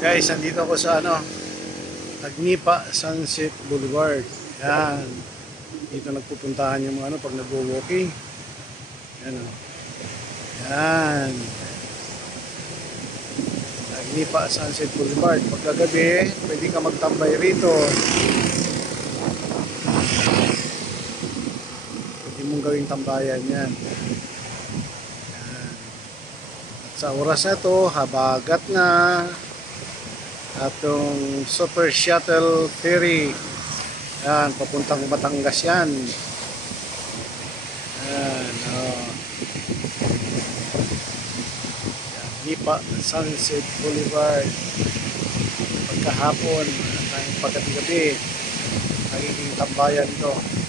Guys, andito ako sa Agnipa Sunset Boulevard. Yan. Dito nagpupuntahan yung mga pag nagwo-walking. Yan o. Yan. Agnipa Sunset Boulevard. Pagkagabi, pwede ka magtambay rito. Pwede mong gawing tambayan yan. Yan. At sa oras na to, habagat na atong Super Shuttle Ferry. Yan, papuntang Batangas yan. Yan, Agnipa Sunset Boulevard. Pagkahapon at pagkagabi, nagiging tambayan ito.